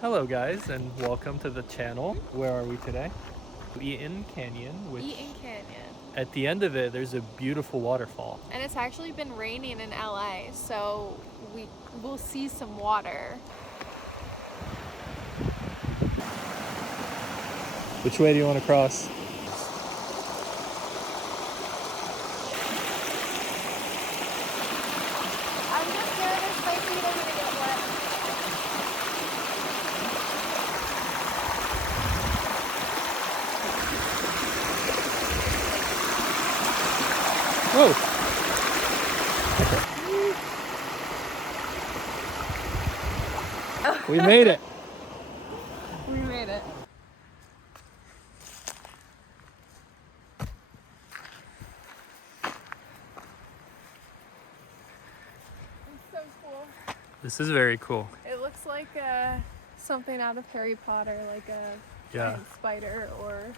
Hello guys and welcome to the channel. Where are we today? Eaton Canyon, which Eaton Canyon. at the end of it there's a beautiful waterfall. And it's actually been raining in LA, so we'll see some water. Which way do you want to cross? I'm just nervous my feet are gonna get wet. Whoa! We made it! We made it. It's so cool. This is very cool. It looks like something out of Harry Potter, like a Yeah. giant spider or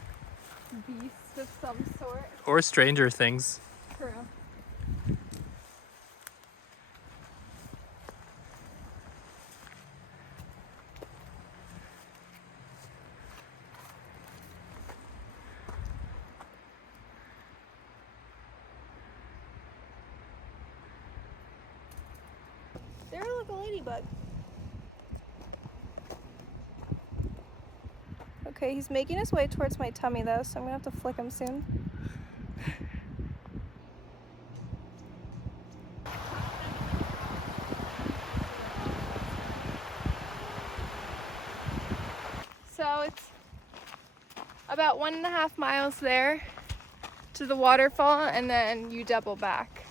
beast of some sort. Or Stranger Things. True. There, look, a ladybug. Okay, he's making his way towards my tummy though, so I'm gonna have to flick him soon. So it's about 1.5 miles there to the waterfall, and then you double back.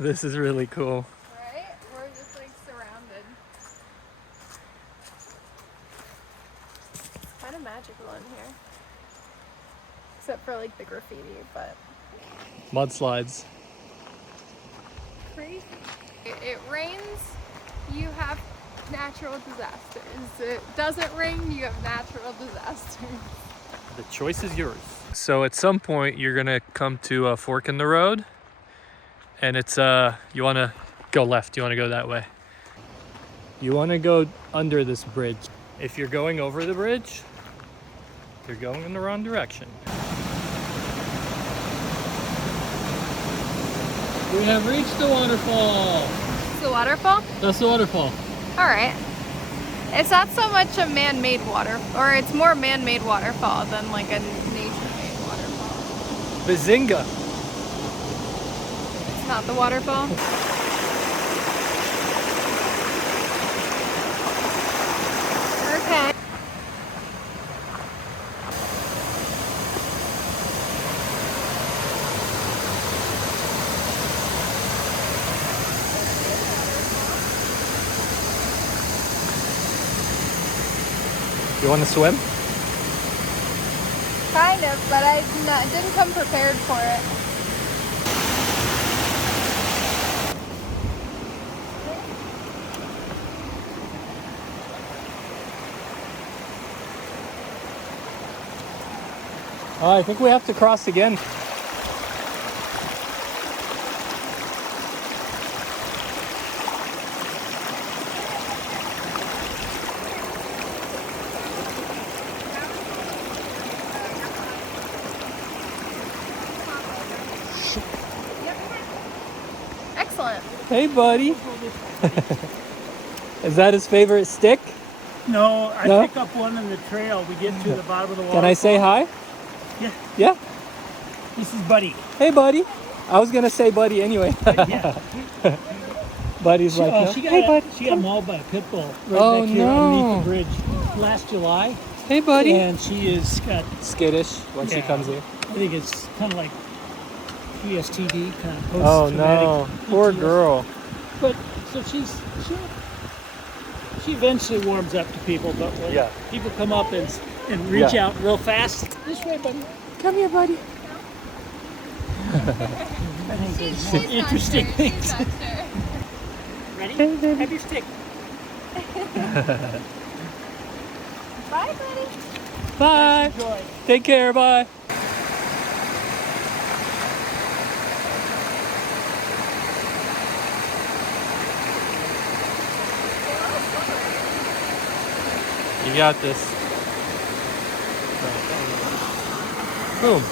This is really cool. Right? We're just like surrounded. It's kind of magical in here. Except for like the graffiti, but Mudslides. crazy. It rains, you have natural disasters. It doesn't rain, you have natural disasters. The choice is yours. So at some point you're gonna come to a fork in the road. And it's you want to go left, you want to go that way. You want to go under this bridge. If you're going over the bridge, you're going in the wrong direction. We have reached the waterfall. It's the waterfall? That's the waterfall. All right. It's not so much a man-made water, or it's more man-made waterfall than like a nature-made waterfall. Bazinga. Not the waterfall. Okay. You want to swim? Kind of, but I didn't come prepared for it. Oh, I think we have to cross again. Excellent. Hey, buddy. Is that his favorite stick? No, I No? pick up one in the trail. We get to the bottom of the water. Can I say hi? Yeah. Yeah? This is Buddy. Hey, buddy. I was gonna say buddy anyway. Yeah. Buddy's like, no. Hey, bud. She got mauled by a pit bull right Oh, back here no. underneath the bridge last July. Hey, buddy. And she is got, Skittish when she Yeah. comes here. I think it's kind of like PSTD, kind of Oh no, post-traumatic poor PTSD. girl. But so she eventually warms up to people, but when Yeah. people come up and reach Yeah. out real fast, this way, buddy. Come here, buddy. I think there's some interesting things. Ready? Hey, baby. Have your stick. Bye, buddy. Bye. Enjoy. Take care. Bye. You got this. Boom.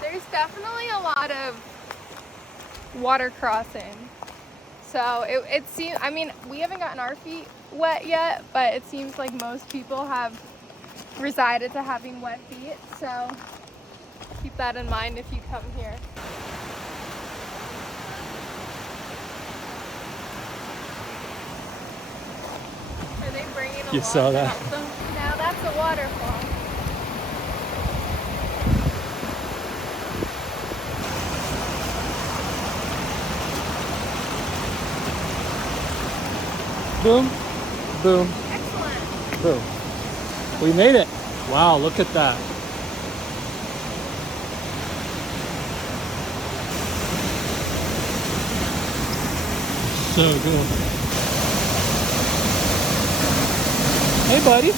There's definitely a lot of water crossing. So it seems, I mean, we haven't gotten our feet wet yet, but it seems like most people have resided to having wet feet. So keep that in mind if you come here. Are they bringing a You log saw to that? help them? Now that's a waterfall. Boom. Boom. Excellent. Boom. We made it. Wow, look at that. So cool. Hey, buddy.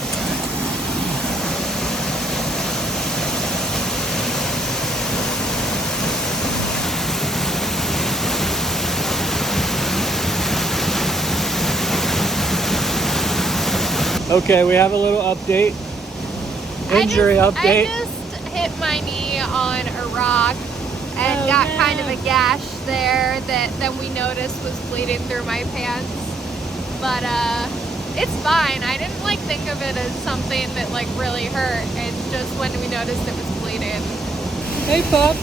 Okay, we have a little update. Injury update. I just hit my knee on a rock and got kind of a gash there that then we noticed was bleeding through my pants. But it's fine. I didn't like think of it as something that like really hurt. It's just when we noticed it was bleeding. Hey, pup.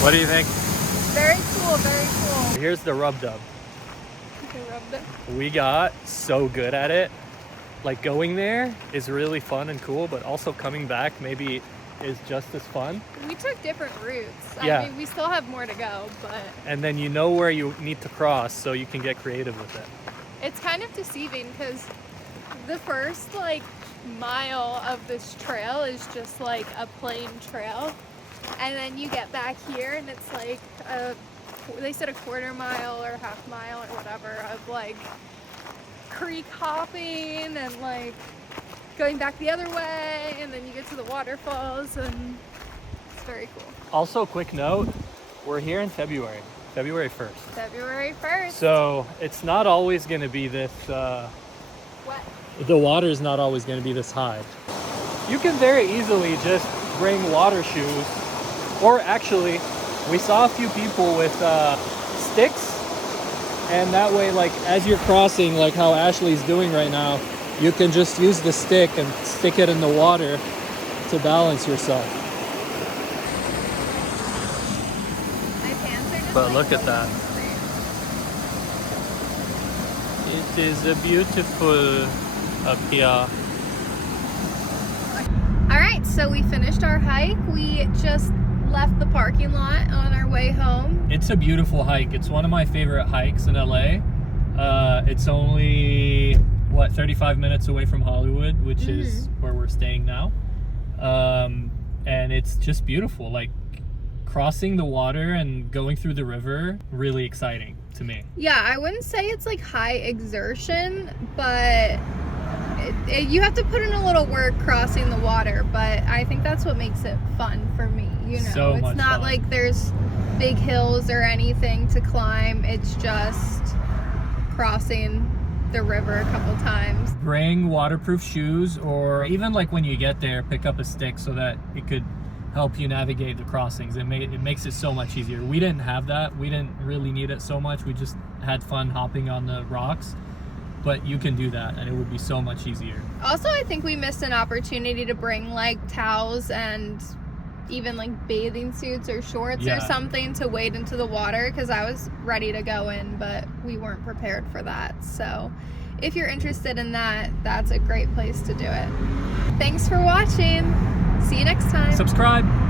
What do you think? Very cool, very cool. Here's the rub dub. Okay, rubbed it. We got so good at it. Like going there is really fun and cool, but also coming back maybe is just as fun. We took different routes. Yeah. I mean, we still have more to go, but And then you know where you need to cross so you can get creative with it. it's kind of deceiving because the first like mile of this trail is just like a plain trail, and then you get back here and it's like they said a quarter mile or half mile or whatever of like creek hopping and like going back the other way, and then you get to the waterfalls, and it's very cool. Also, quick note, we're here in February 1st. February 1st. So it's not always going to be this, What? the water is not always going to be this high. You can very easily just bring water shoes, or actually, we saw a few people with sticks, and that way, like as you're crossing, like how Ashley's doing right now, you can just use the stick and stick it in the water to balance yourself. My pants are just But like look at that. It is a beautiful up here. All right, so we finished our hike. We just left the parking lot on our way home. It's a beautiful hike. It's one of my favorite hikes in LA. It's only, what, 35 minutes away from Hollywood, which is where we're staying now. And it's just beautiful. Like crossing the water and going through the river, really exciting to me. Yeah, I wouldn't say it's like high exertion, but you have to put in a little work crossing the water, but I think that's what makes it fun for me, you know. So it's much not fun. like there's big hills or anything to climb. It's just crossing the river a couple times. Bring waterproof shoes, or even like when you get there, pick up a stick so that it could help you navigate the crossings. It makes it so much easier. We didn't have that. We didn't really need it so much. We just had fun hopping on the rocks. But you can do that and it would be so much easier. Also, I think we missed an opportunity to bring like towels and even like bathing suits or shorts or something to wade into the water, because I was ready to go in, but we weren't prepared for that. So if you're interested in that, that's a great place to do it. Thanks for watching. See you next time. Subscribe.